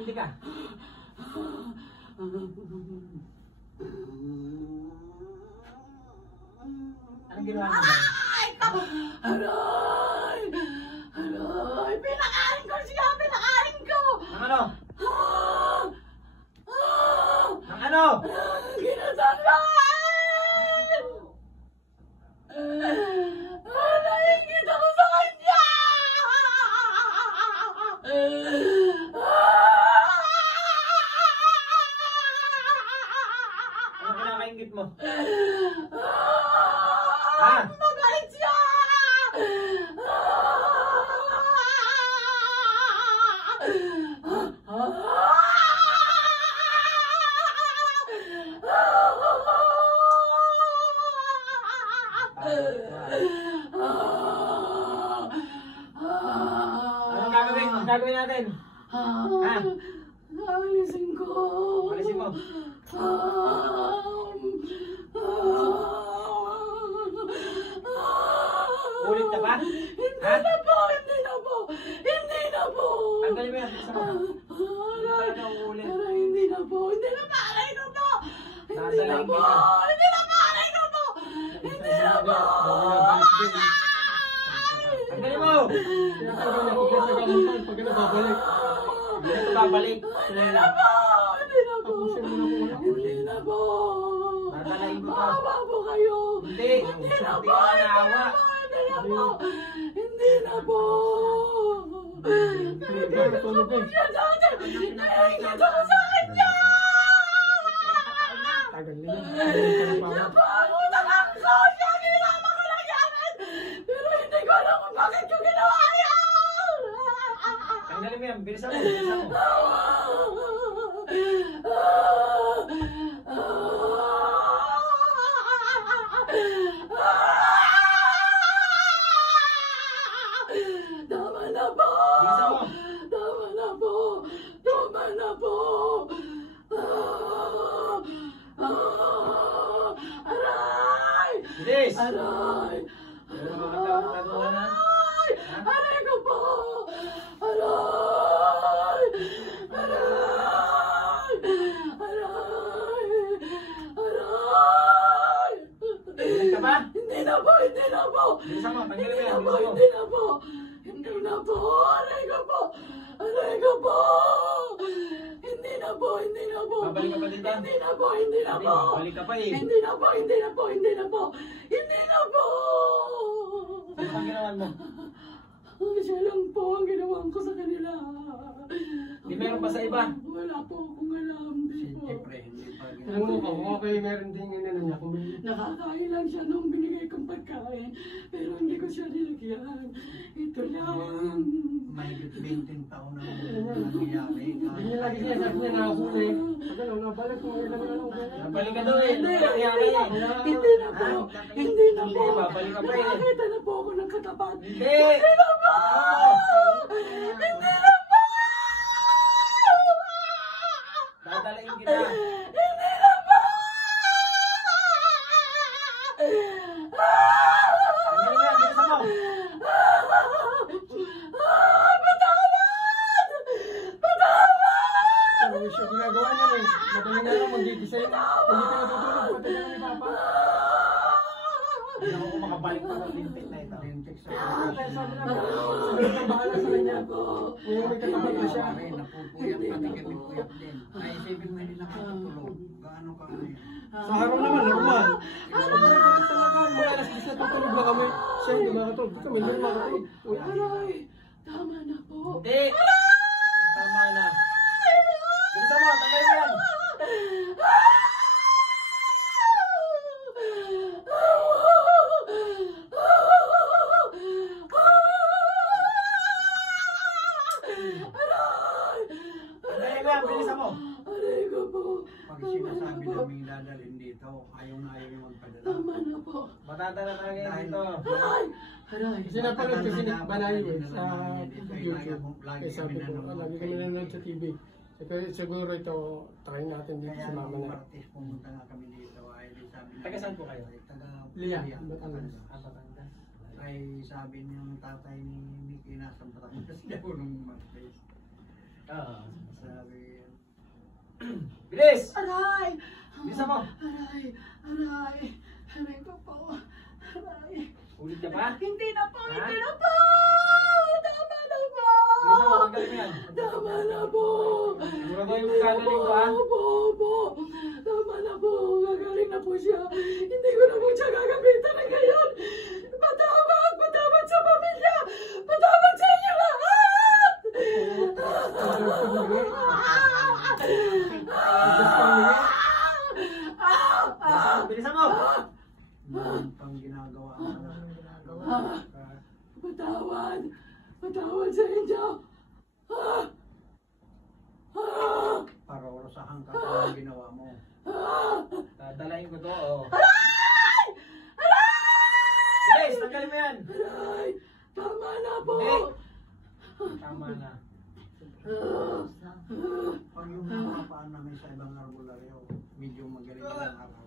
Hindi ka. Anong ginawa mo? Ay! Aray! Aray! Pinakain ko siya! Pinakain ko! Ang ano? Ang ano? Ginasalan! Nahingit ako sa kanya! Ano kinakaingit mo? Ha? Mabait siya! Anong gagawin? Anong gagawin natin? Ha? Alisin ko. Alisin mo. Ulit ka ba? Hindi Ha? na po! Hindi na po! Hindi na po! Tanggalin mo yan. Isa mo. Aray! Talaga uulit. Aray, hindi na po! Hindi na po! Aray ko po! Hindi na Sasalain po! kita. Hindi na po! Aray ko po! Hindi na po! Tanggalin mo! Tinatagal ako kaya sa gamutan pag nababalik. Hindi ito babalik. Hindi na po! Hindi na po! Tapusin mo na muna. Hindi na po! Tatalain mo to. Maawa po kayo! Hindi. Hindi na Hindi po! ka Hindi naawa. na po! Hindi na po! Hindi na po! Tulog eh. Siya sa akin! Nahingit ako sa kanya! Tagal na yun. Napakutan ako! Siya ginama ko lang yan! Pero hindi ko alam kung bakit ko ginawa yan! Tanggalin mo yan. Bilisan mo. Bilisan mo. Tama na po! Bilisan mo. Tama na po! Tama na po! Aray! Bilis. Aray! Ano mga katawang na? Aray! Aray ko po! Aray! Aray! Aray! Aray! Bilis ka ba? Hindi na po! Hindi na po! Bilisan mo. Tanggalin Hindi mo na yan. po! Bilisan mo. Hindi na po! Hindi na po! Aray ko po! Aray ko po! Hindi na po! Hindi na po! Babalik ka pa din dyan? Hindi na po! Hindi na Hindi, po! babalik ka pa eh. Hindi na po! Hindi na po! Hindi na po! Hindi na po! Ano ang ginawan mo? Siya lang po ang ginawan ko sa kanila. Di meron pa sa iba? Wala po akong alam. Di po. Alam mo kung okay meron din yung ano niya. Kung Nakakain lang siya nung binigay kong pagkain. Pero hindi ko siya nilagyan. Ito lang. Mahigit 20 taon na nangyayari. hindi niya lagi niya sabi niya nakahuli. Pag ano, nabalik mo ilang ano. Nabalik ka daw eh. Hindi nangyari eh. Hindi na po. Hindi na po. Hindi, babalik ka pa eh. Nakakita na po ako ng katapat. Hindi. Hindi na po. Hindi na po. Dadalain kita. Hindi na po. Tanggalin mo yan. Bilisan mo. Ano siya ginagawa niya eh. Madali na lang mag-design. Hindi ka natutulog. Pati na ni Papa. Hindi ako makabalik pa ng lintik na ito. Kaya sabi na sabi na bahala sa kanya. Ngayon may katapat na siya. Napupuyat pati kami puyat din. Ay, isipin mo hindi nakakatulog. Gaano ka ngayon? Sa araw naman, normal. Bakit talaga? Mga alas 10 na tutulog na kami. Siya hindi makatulog. Kami hindi makatulog. Uy, Aray, tama na po. Hindi. Tama na. Bilisan mo. Tanggalin mo yan. Tanggalin mo yan. Bilisan mo. Aray ko po. Pag sinasabi namin dadalhin dito, ayaw na ayaw yung magpadala. Tama na po. Matata na talaga yan dito. Aray! Aray! kasi napanood kasi ni Banayo eh, sa YouTube. Kaya sabi ko, lagi kami nanonood sa TV. Siguro ito, try natin dito Kaya sa mama nung na. Martes pumunta nga kami dito, ay di sabi Taga saan po kayo? Taga Lia, Lia, Batangas. Batangas. Ay sabi niyang tatay ni Mickey nasa Batangas daw nung Martes. Ah, Sabi, bilis! Aray! Bilisan mo. Aray! Aray! Aray ko po. Aray! Ulit ka pa? Hindi na po! Ha? Hindi na po! Tama na po! Bilisan mo, tanggalin mo yan. Tama na po! Siguraduhin mo gagaling ko, ha? Opo, opo. Tama na po. Gagaling na po siya. Hindi ko na po siya gagamitan na ngayon. Patawad! Patawad sa pamilya! Patawad sa inyo lahat! Bilisan mo! meron pang ginagawa mo na. Patawad! Patawad sa inyo! Parurusahan ka kung ginawa mo. Dadalahin ko to, oh. Aray! Aray! Bilis, tanggalin mo yan. Aray! Tama na po! Hindi. Tama na. Pag yung mga paan namin sa ibang arbularyo, medyo magaling ng araw.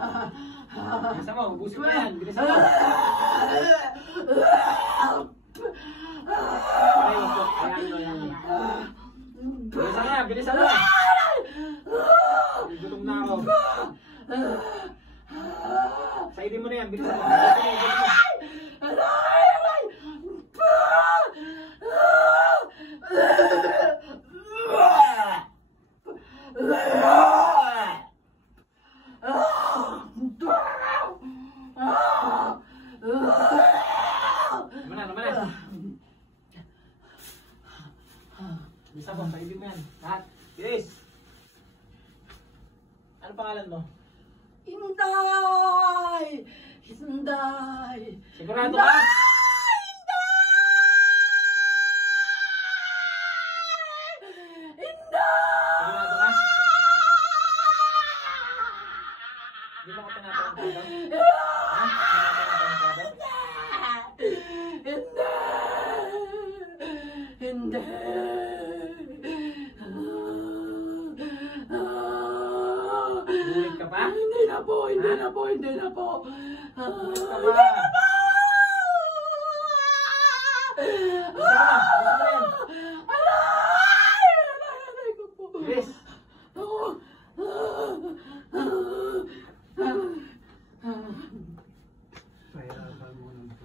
Bilisan mo, ubusin mo yan. Bilisan mo. Ay, wag po. Ayan mo, ayan mo. Bilisan mo yan, bilisan mo. Gutom na ako. Saidin mo na yan, bilisan mo. Bilisan mo, bilisan mo. Aray! Aray! Naman na. Bilisan mo, saidin mo yan. Lahat. Bilis. Ano pangalan mo? Inday! Inday! Sigurado ka? Sigurado ka? Hindi mo ko tinatanong talaga? Ha? Hindi! Bulit ka pa? Hindi na po! Hindi na po! Hindi na po! Tama. Aray! Aray ko po! Bilis. Pahirapan mo ng po.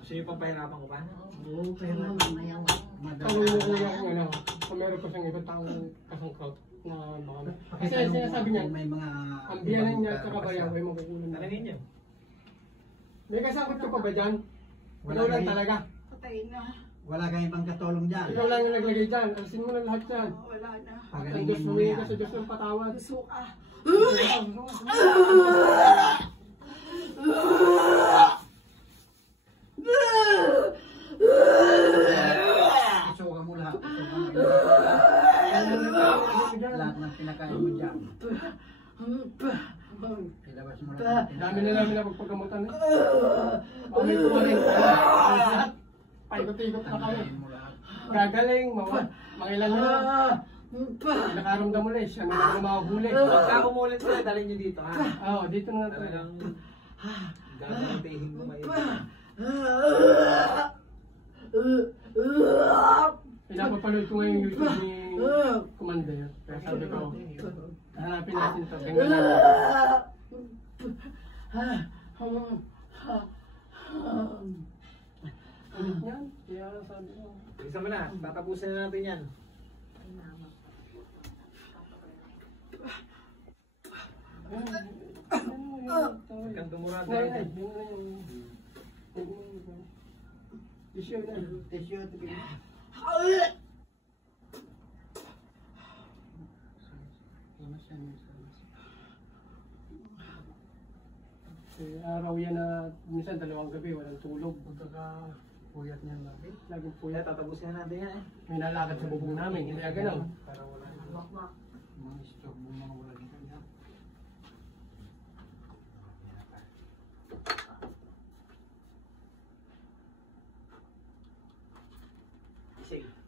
Gusto niyo pang pahirapan ko pa? Oo, pahirapan mo yan. Tanong mo kuya kung ano, kung meron pa siyang ibang taong kasangkot na baka. Kasi sinasabi niya, may mga ang biyanan niya at saka bayaw ay makukulang. Tanangin niyo. May kasangkot ka pa ba dyan? Wala Ikaw lang kayo. talaga. Patay na. Wala kayong pang katulong dyan. Ikaw lang yung naglagay dyan. Alisin mo na lahat yan. Wala na. Ang Diyos, Pagalingin mo humingi yan. ka sa Diyos ng patawad. Gusto ka. Isuka mo lahat. Lahat ng pinakain mo dyan. Ilabas mo lahat. Dami na namin na pagpagamutan eh. O may kumarin. Lahat. Paikot-ikot na kami. Tanggalin mo lahat. Gagaling, mangilan na lang. Nakaramdam mo na eh. Siya na lang mahuli. Pagka umulit sila, dalhin niyo dito, ha? Oo, dito na nga talaga. Talagang gagalantihin mo kayo. Pinapapanood ko ngayon yung YouTube ni Commander. Kaya sabi ko, hanapin natin ito. Tingnan natin. Ulit yan. Kaya sabi ko. Bilisan mo na, tatapusin na natin yan. Huwag kang dumurado Ngayon, rin. yun na yung... Issue na. Tissue, tigil. Araw yan na minsan 2 gabi walang tulog. Pagkakapuyat niyan lagi. Laging Kuya, puyat. tatapusin na natin yan, eh. May nalakad sa bubong namin. Hindi na ganun. Para wala na. Mga stroke mo mga wala dito niya. Sige.